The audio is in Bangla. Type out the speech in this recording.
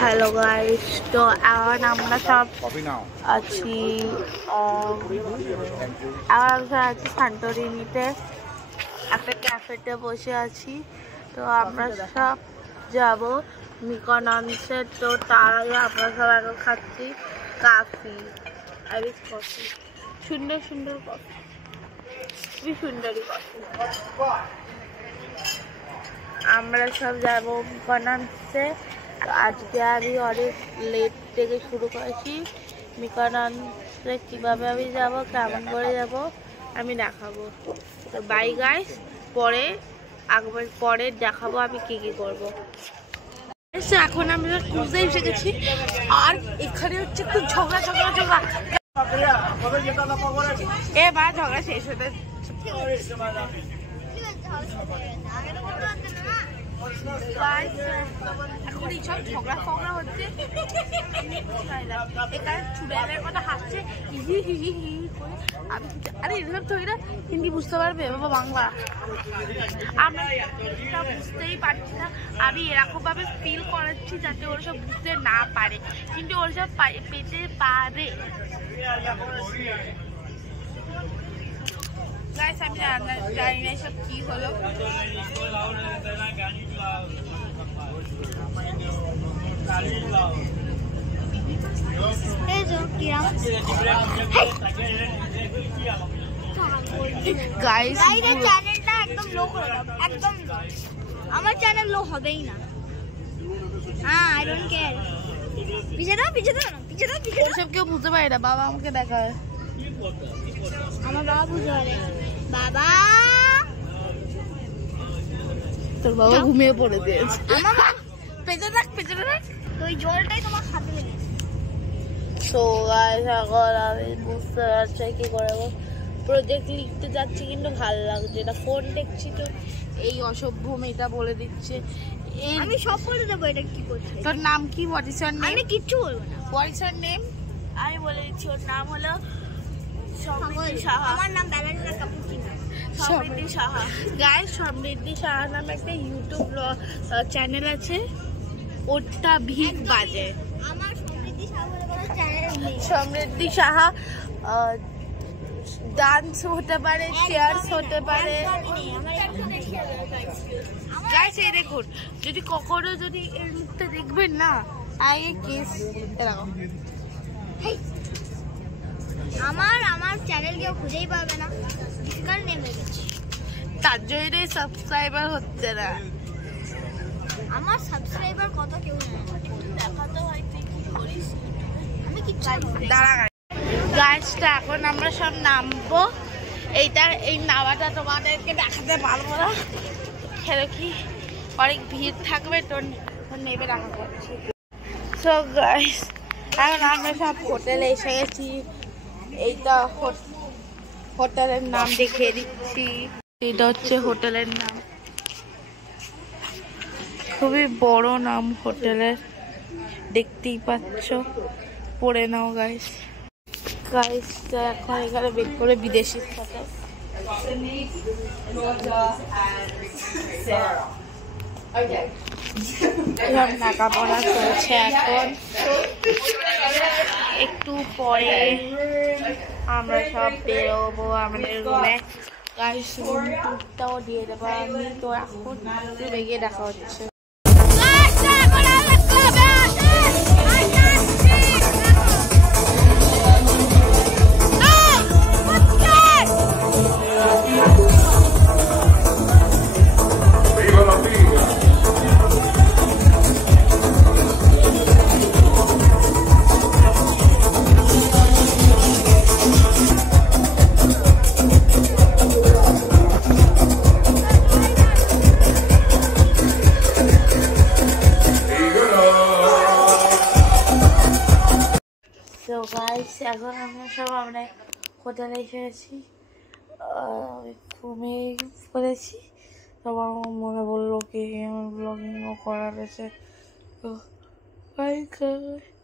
হ্যালো গাইস, তো এখন আমরা সব আছি সান্টোরিনিতে একটা ক্যাফেতে বসে আছি। তো আমরা সব যাব মিকোনসে। তো তার আগে আমরা সব এখন খাচ্ছি কফি, আইরিশ কফি, সুন্দর সুন্দর কফি, খুবই সুন্দরী কফি। আমরা সব যাবো মিকোনসে। আজকে আমি অনেক লেট থেকে শুরু করেছি। মিকোনসে কীভাবে আমি যাব, কেমন করে যাব আমি দেখাবো। তো বাই গাইস, পরে দেখাবো আমি কি কি করবো। এখন আমরা ক্রুজে এসে গেছি, আর এখানে হচ্ছে একটু ঝগড়া। এবার ঝগড়া শেষ হতে এখন এইসব ঝগড়া ফগড়া হচ্ছে। এখানে চুড়ালের কথা হাসছে আমি, আরে এসব ছবিটা হিন্দি বুঝতে পারবে বাবা, বাংলা আমরা বুঝতেই পারছি না। আমি এরকম ভাবে ফিল করাচ্ছি যাতে ওরা সব বুঝতে না পারে, কিন্তু ওরা সব পেতে পারে। গাইস আমি জানি না এসব কি হলো। গাইস চ্যানেলটা একদম লো করে দাও, একদম আমার চ্যানেল লো হবেই না। হ্যাঁ, আই ডোন্ট কেয়ার। পিছে দাও। ওসব কেউ বুঝতে পারে না, বাবা আমাকে দেখায়। আমার বাবা বুঝতে পারে। বাবা, তোর বাবা ঘুমিয়ে পড়ে দিয়েছে। পেছনে রাখ। তো ওই জলটাই তোমার হাতে লেগেছে। তো গাইস এখন আমি বুঝতে পারছি কি করবো। প্রজেক্ট লিখতে যাচ্ছি কিন্তু ভালো লাগছে না। ফোন দেখছি তো এই অসভ্য মেয়েটা বলে দিচ্ছে। আমি সব বলে দেবো এটা কি করছে। তোর নাম কি? What is your name? আমি কিচ্ছু বলবো না। What is your name? আমি বলে দিচ্ছি, ওর নাম হলো সমৃদ্ধি সাহা। আমার নাম ব্যালেন্সা কাপুচিনো। সমৃদ্ধি সাহা। গাইস, সমৃদ্ধি সাহা নামে একটা ইউটিউব চ্যানেল আছে, ওটা ভিক বাজে। আমার সমৃদ্ধি সাহা বলে কোনো চ্যানেল নেই। সমৃদ্ধি সাহা ডান্স হতে পারে, চেয়ার্স হতে পারে। গাইস এই দেখুন, যদি কখনো যদি এর মুখটা দেখবেন না, আগে কিস এরকম। আমার চ্যানেল কেউ খুঁজেই পাবে না, কারণ নেমে গেছে। তার জন্য সাবস্ক্রাইবার হচ্ছে না। আমার সাবস্ক্রাইবার কত কেউ নেই, দেখাতে হয় তুই কি করিস। আমি কিচ্ছু দাঁড়া। গাইসটা এখন আমরা সব নামবো। এই নামাটা তোমাদেরকে দেখাতে পারবো না, খেলো কি অনেক ভিড় থাকবে, তো নেবে রাখা করছি। সো গাইস এখন আমরা সব হোটেলে এসে গেছি। এইটা হোটেলের নাম দেখিয়ে দিচ্ছি। এটা হচ্ছে হোটেলের নাম, খুবই বড় নাম হোটেলের, দেখতেই পাচ্ছ। পড়ে নাও গাইস। এখন এখানে বের করে বিদেশির সাথে লেখাপড়া চলছে। এখন একটু পরে আমরা সব বেরোবো আমাদের রুমে। গাইস রুম টুরটাও দিয়ে দেবো আমি। তো এখন রুমে গিয়ে দেখা হচ্ছে। তো গাইস এখন আমরা হোটেলে এসে গেছি, ঘুমিয়ে পড়েছি। সবার মনে বললো কি আমার ব্লগিংও করার আছে। তো বাই গাইস।